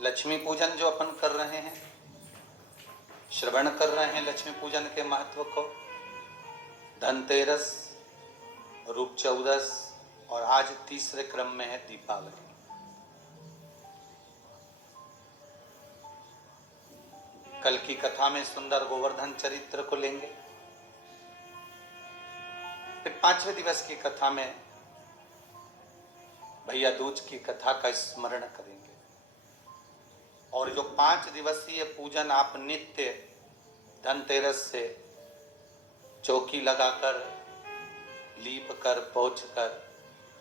लक्ष्मी पूजन जो अपन कर रहे हैं, श्रवण कर रहे हैं लक्ष्मी पूजन के महत्व को, धनतेरस, रूप चौदस और आज तीसरे क्रम में है दीपावली। कल की कथा में सुंदर गोवर्धन चरित्र को लेंगे, फिर पांचवें दिवस की कथा में भैया दूज की कथा का स्मरण करेंगे। और जो 5 दिवसीय पूजन आप नित्य धनतेरस से चौकी लगाकर, लीप कर, पोंछ कर,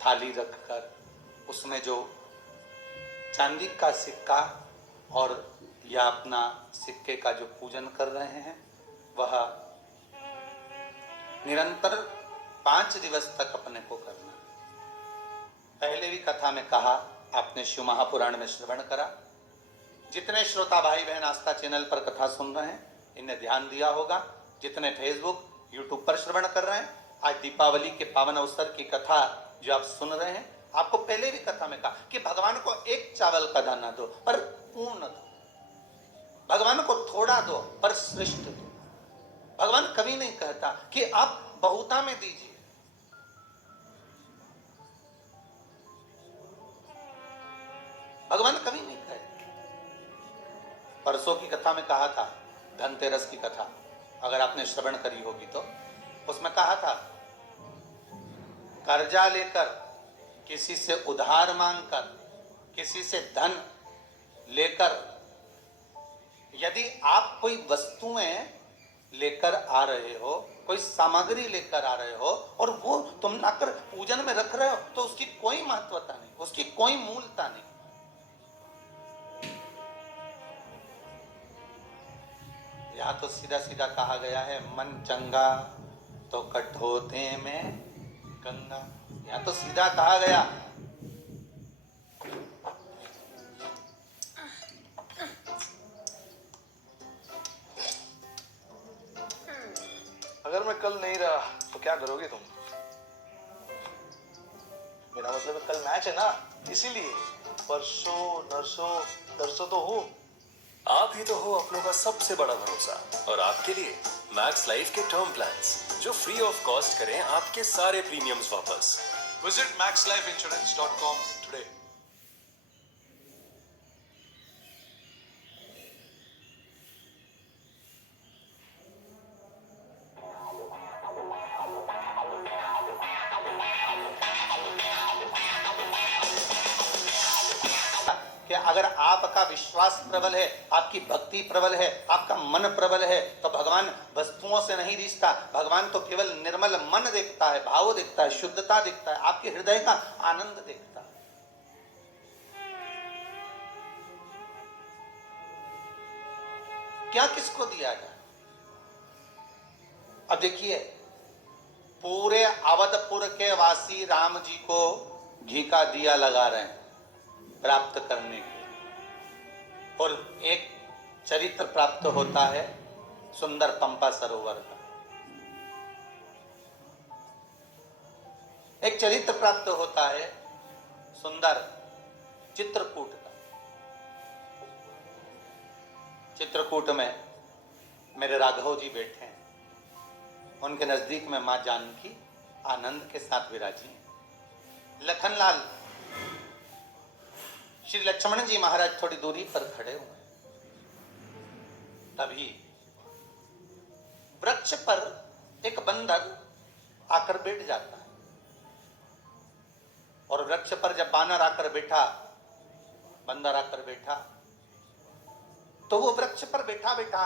थाली रखकर उसमें जो चांदी का सिक्का और या अपना सिक्के का जो पूजन कर रहे हैं, वह निरंतर 5 दिवस तक अपने को करना। पहले भी कथा में कहा, आपने शिव महापुराण में श्रवण करा। जितने श्रोता भाई बहन आस्था चैनल पर कथा सुन रहे हैं, इन्हें ध्यान दिया होगा। जितने फेसबुक, यूट्यूब पर श्रवण कर रहे हैं, आज दीपावली के पावन अवसर की कथा जो आप सुन रहे हैं, आपको पहले भी कथा में कहा कि भगवान को एक चावल का दाना दो पर पूर्ण दो, भगवान को थोड़ा दो पर श्रेष्ठ दो। भगवान कभी नहीं कहता कि आप बहुता में दीजिए। भगवान कभी नहीं कहे। परसों की कथा में कहा था, धनतेरस की कथा अगर आपने श्रवण करी होगी तो उसमें कहा था, कर्जा लेकर, किसी से उधार मांगकर, किसी से धन लेकर यदि आप कोई वस्तुएं लेकर आ रहे हो, कोई सामग्री लेकर आ रहे हो और वो तुम लाकर पूजन में रख रहे हो, तो उसकी कोई महत्वता नहीं, उसकी कोई मूलता नहीं। यहाँ तो सीधा सीधा कहा गया है, मन चंगा तो कठोते में गंगा। यहाँ तो सीधा कहा गया। अगर मैं कल नहीं रहा तो क्या करोगे तुम? मेरा मतलब कल मैच है ना, इसीलिए परसों नरसों दरसों तो हूँ। आप ही तो हो अपनों का सबसे बड़ा भरोसा, और आपके लिए मैक्स लाइफ के टर्म प्लान्स जो फ्री ऑफ कॉस्ट करें आपके सारे प्रीमियम्स वापस। Visit maxlifeinsurance.com today. अगर आपका विश्वास प्रबल है, आपकी भक्ति प्रबल है, आपका मन प्रबल है, तो भगवान वस्तुओं से नहीं रिश्ता। भगवान तो केवल निर्मल मन देखता है, भाव देखता है, शुद्धता देखता है, आपके हृदय का आनंद देखता है। क्या किसको दिया जाए? अब देखिए, पूरे अवधपुर के वासी राम जी को घी का दिया लगा रहे हैं प्राप्त करने के, और एक चरित्र प्राप्त होता है सुंदर पंपा सरोवर का। एक चरित्र प्राप्त होता है सुंदर चित्रकूट का। चित्रकूट में मेरे राघव जी बैठे हैं, उनके नजदीक में मां जानकी आनंद के साथ विराजी हैं। लखनलाल श्री लक्ष्मण जी महाराज थोड़ी दूरी पर खड़े हुए। तभी वृक्ष पर एक बंदर आकर बैठ जाता है, और वृक्ष पर जब बानर आकर बैठा, बंदर आकर बैठा, तो वो वृक्ष पर बैठा बैठा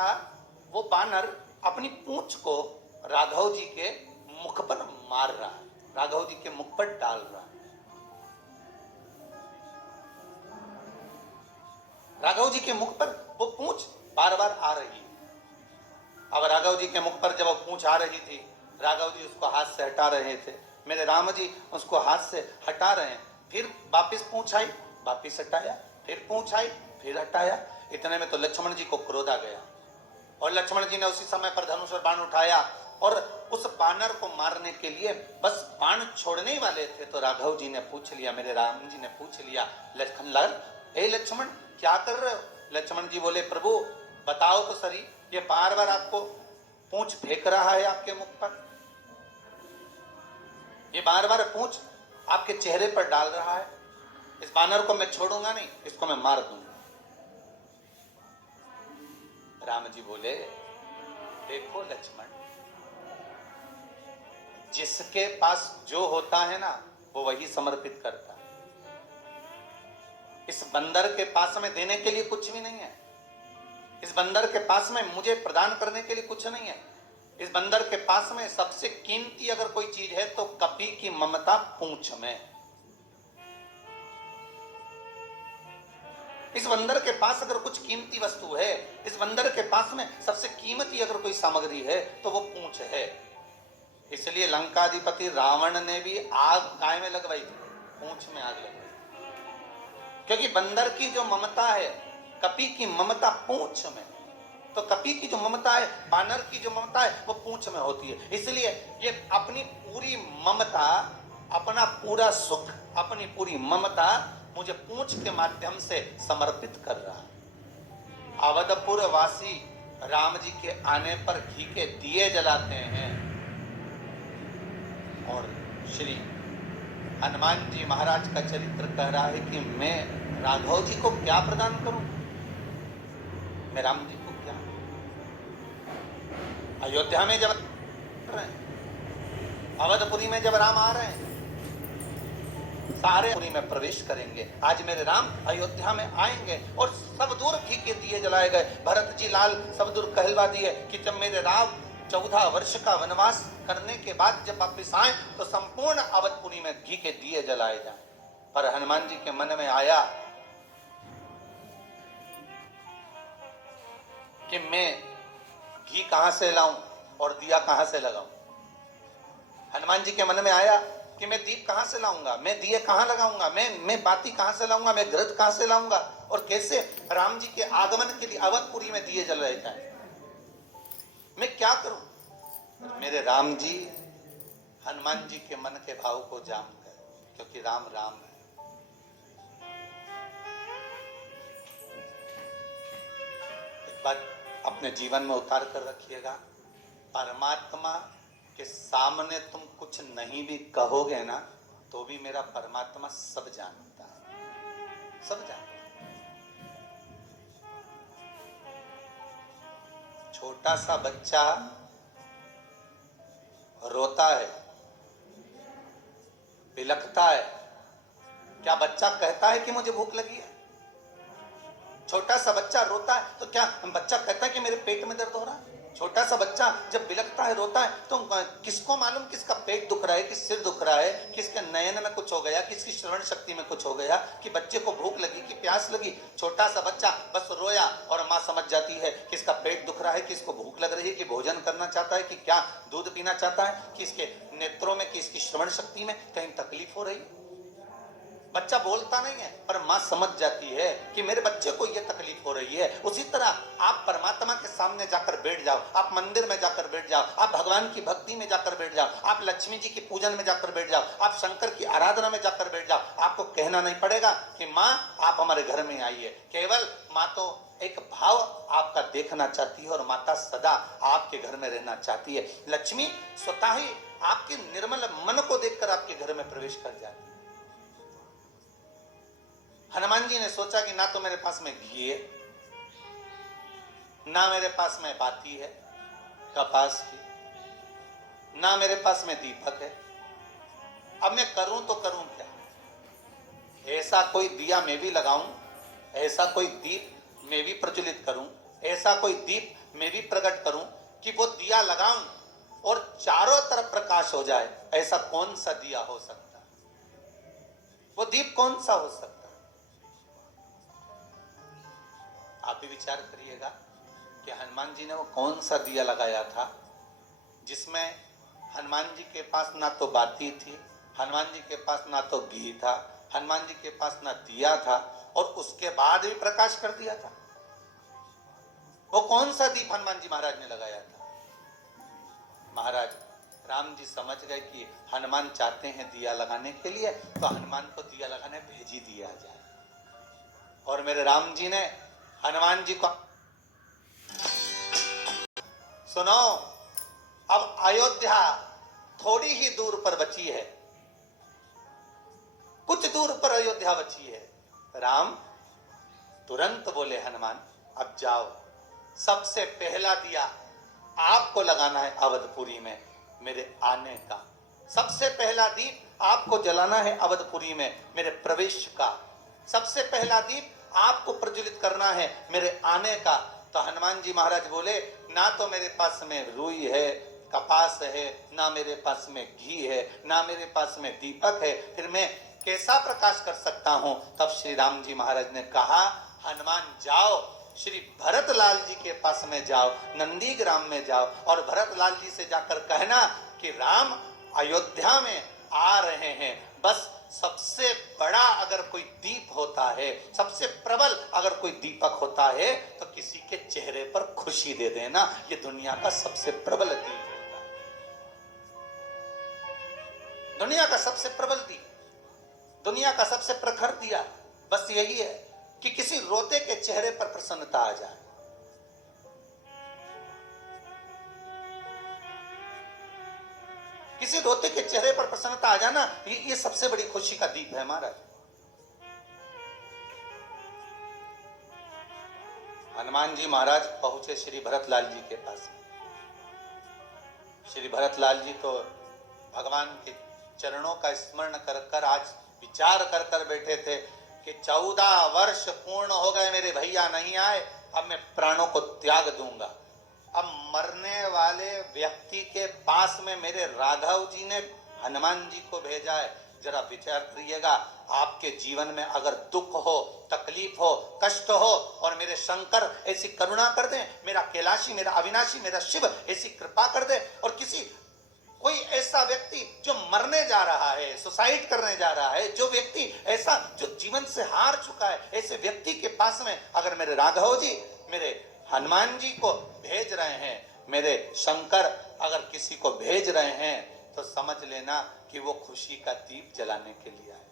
वो बानर अपनी पूंछ को राघव जी के मुख पर मार रहा है, राघव जी के मुख पर डाल रहा है। राघव जी के मुख पर वो पूंछ बार बार आ रही है। अब राघव जी के मुख पर जब वो पूंछ आ रही थी, राघव जी उसको हाथ से हटा रहे थे, मेरे राम जी उसको हाथ से हटा रहे हैं। फिर वापिस पूंछ आई, वापिस हटाया, फिर पूंछ आई, फिर हटाया। इतने में तो लक्ष्मण जी को क्रोध आ गया, और लक्ष्मण जी ने उसी समय पर धनुष और बाण उठाया, और उस बानर को मारने के लिए बस बाण छोड़ने ही वाले थे, तो राघव जी ने पूछ लिया, मेरे राम जी ने पूछ लिया, लखनलाल, ए लक्ष्मण, क्या कर रहे हो? लक्ष्मण जी बोले प्रभु बताओ तो सही, ये बार बार आपको पूंछ फेंक रहा है आपके मुख पर, ये बार बार पूंछ आपके चेहरे पर डाल रहा है, इस बानर को मैं छोड़ूंगा नहीं, इसको मैं मार दूंगा। राम जी बोले देखो लक्ष्मण, जिसके पास जो होता है ना वो वही समर्पित करता है। इस बंदर के पास में देने के लिए कुछ भी नहीं है, इस बंदर के पास में मुझे प्रदान करने के लिए कुछ नहीं है। इस बंदर के पास में सबसे कीमती अगर कोई चीज है तो कपी की ममता पूंछ में। इस बंदर के पास अगर कुछ कीमती वस्तु है, इस बंदर के पास में सबसे कीमती अगर कोई सामग्री है तो वो पूंछ है। इसलिए लंकाधिपति रावण ने भी आग काय में लगवाई थी? पूंछ में आग लगवाई, क्योंकि बंदर की जो ममता है, कपी की ममता पूंछ में, तो कपी की जो ममता है, बानर की जो ममता है वो पूंछ में होती है। इसलिए ये अपनी पूरी ममता, अपना पूरा सुख, अपनी पूरी ममता मुझे पूंछ के माध्यम से समर्पित कर रहा है। अवधपुर वासी राम जी के आने पर घी के दिए जलाते हैं और श्री हनुमान जी महाराज का चरित्र कह रहा है कि मैं राघव जी को क्या प्रदान करूं, मैं राम जी को क्या। अयोध्या में जब अवधपुरी में जब राम आ रहे हैं, सारे पुरी में प्रवेश करेंगे। आज मेरे राम अयोध्या में आएंगे और सब दूर घी के दिए जलाए गए। भरत जी लाल सब दूर कहलवा दिए कि जब मेरे राम 14 वर्ष का वनवास करने के बाद जब वापिस आए तो संपूर्ण अवधपुरी में घी के दिए जलाए जाएं। पर हनुमान जी के मन में आया कि मैं घी कहां से लाऊं और दिया कहां से लगाऊं। हनुमान जी के मन में आया कि मैं दीप कहां से लाऊंगा, मैं दिए कहां लगाऊंगा, मैं बाती कहां से लाऊंगा, मैं घृत कहां से लाऊंगा, और कैसे राम जी के आगमन के लिए अवधपुरी में दिए जल रहे जाए, मैं क्या करूं। मेरे राम जी हनुमान जी के मन के भाव को जान गए, क्योंकि राम राम है। एक बात अपने जीवन में उतार कर रखिएगा, परमात्मा के सामने तुम कुछ नहीं भी कहोगे ना तो भी मेरा परमात्मा सब जानता है, सब जानता है। छोटा सा बच्चा रोता है, बिलखता है, क्या बच्चा कहता है कि मुझे भूख लगी है? छोटा सा बच्चा रोता है तो क्या बच्चा कहता है कि मेरे पेट में दर्द हो रहा है? छोटा सा बच्चा जब बिलखता है, रोता है, तो किसको मालूम किसका पेट दुख रहा है, किस सिर दुख रहा है, किसके नयन में कुछ हो गया, किसकी श्रवण शक्ति में कुछ हो गया, कि बच्चे को भूख लगी कि प्यास लगी। छोटा सा बच्चा बस रोया और माँ समझ जाती है किसका पेट दुख रहा है, किसको भूख लग रही है, कि भोजन करना चाहता है, कि क्या दूध पीना चाहता है, कि इसके नेत्रों में, कि इसकी श्रवण शक्ति में कहीं तकलीफ हो रही है। बच्चा बोलता नहीं है पर मां समझ जाती है कि मेरे बच्चे को यह तकलीफ हो रही है। उसी तरह आप परमात्मा के सामने जाकर बैठ जाओ, आप मंदिर में जाकर बैठ जाओ, आप भगवान की भक्ति में जाकर बैठ जाओ, आप लक्ष्मी जी की पूजन में जाकर बैठ जाओ, आप शंकर की आराधना में जाकर बैठ जाओ। आपको कहना नहीं पड़ेगा कि माँ आप हमारे घर में आइए, केवल माँ तो एक भाव आपका देखना चाहती है और माता सदा आपके घर में रहना चाहती है। लक्ष्मी स्वतः ही आपके निर्मल मन को देखकर आपके घर में प्रवेश कर जाती है। हनुमान जी ने सोचा कि ना तो मेरे पास में घी है, ना मेरे पास में बाती है कपास की, ना मेरे पास में दीपक है, अब मैं करूं तो करूं क्या? ऐसा कोई दिया मैं भी लगाऊं, ऐसा कोई दीप मैं भी प्रज्वलित करूं, ऐसा कोई दीप मैं भी प्रकट करूं कि वो दिया लगाऊं और चारों तरफ प्रकाश हो जाए। ऐसा कौन सा दिया हो सकता है? वो दीप कौन सा हो सकता है? आप भी विचार करिएगा कि हनुमान जी ने वो कौन सा दिया लगाया था जिसमें हनुमान जी के पास ना तो बाती थी, हनुमान जी के पास ना तो घी था, हनुमान जी के पास ना दिया था, और उसके बाद भी प्रकाश कर दिया था। वो कौन सा दीप हनुमान जी महाराज ने लगाया था? महाराज राम जी समझ गए कि हनुमान चाहते हैं दिया लगाने के लिए, तो हनुमान को दिया लगाने भेज ही दिया जाए। और मेरे राम जी ने हनुमान जी को सुनो, अब अयोध्या थोड़ी ही दूर पर बची है, कुछ दूर पर अयोध्या बची है। राम तुरंत बोले हनुमान, अब जाओ, सबसे पहला दिया आपको लगाना है अवधपुरी में मेरे आने का। सबसे पहला दीप आपको जलाना है अवधपुरी में मेरे प्रवेश का। सबसे पहला दीप आपको प्रज्वलित करना है मेरे आने का। तो हनुमान जी महाराज बोले, ना तो मेरे पास में रुई है, कपास है, ना मेरे पास में घी है, ना मेरे पास में दीपक है, फिर मैं कैसा प्रकाश कर सकता हूं। तब श्री राम जी महाराज ने कहा, हनुमान जाओ, श्री भरतलाल जी के पास में जाओ, नंदीग्राम में जाओ और भरतलाल जी से जाकर कहना कि राम अयोध्या में आ रहे हैं। बस सबसे बड़ा अगर कोई दीप होता है, सबसे प्रबल अगर कोई दीपक होता है, तो किसी के चेहरे पर खुशी दे देना। ये दुनिया का सबसे प्रबल दीप होता है, दुनिया का सबसे प्रबल दीप, दुनिया का सबसे प्रखर दिया। बस यही है कि किसी रोते के चेहरे पर प्रसन्नता आ जाए। किसी रोते के चेहरे पर प्रसन्नता आ जाना, ये सबसे बड़ी खुशी का दीप है महाराज। हनुमान जी महाराज पहुंचे श्री भरतलाल जी के पास। श्री भरतलाल जी तो भगवान के चरणों का स्मरण कर कर आज विचार कर कर बैठे थे कि 14 वर्ष पूर्ण हो गए, मेरे भैया नहीं आए, अब मैं प्राणों को त्याग दूंगा। अब मरने वाले व्यक्ति के पास में मेरे राघव जी ने हनुमान जी को भेजा है। जरा विचार करिएगा, आपके जीवन में अगर दुख हो, तकलीफ हो, कष्ट हो और मेरे शंकर ऐसी करुणा कर दे, मेरा कैलाशी, मेरा अविनाशी, मेरा शिव ऐसी कृपा कर दे, और किसी कोई ऐसा व्यक्ति जो मरने जा रहा है, सुसाइड करने जा रहा है, जो व्यक्ति ऐसा जो जीवन से हार चुका है, ऐसे व्यक्ति के पास में अगर मेरे राघव जी, मेरे हनुमान जी को भेज रहे हैं, मेरे शंकर अगर किसी को भेज रहे हैं, तो समझ लेना कि वो खुशी का दीप जलाने के लिए आए।